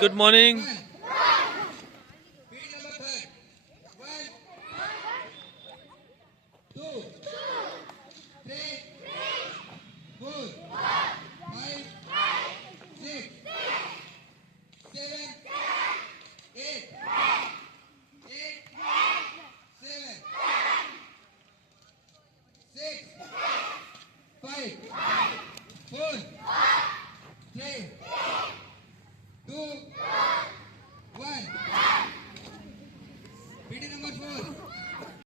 Good morning. Period number third. 1, 2, 3, 4, 5, 6, 7, 8, 7, 6, 5, 4, 3, 2, 1. Period number 4.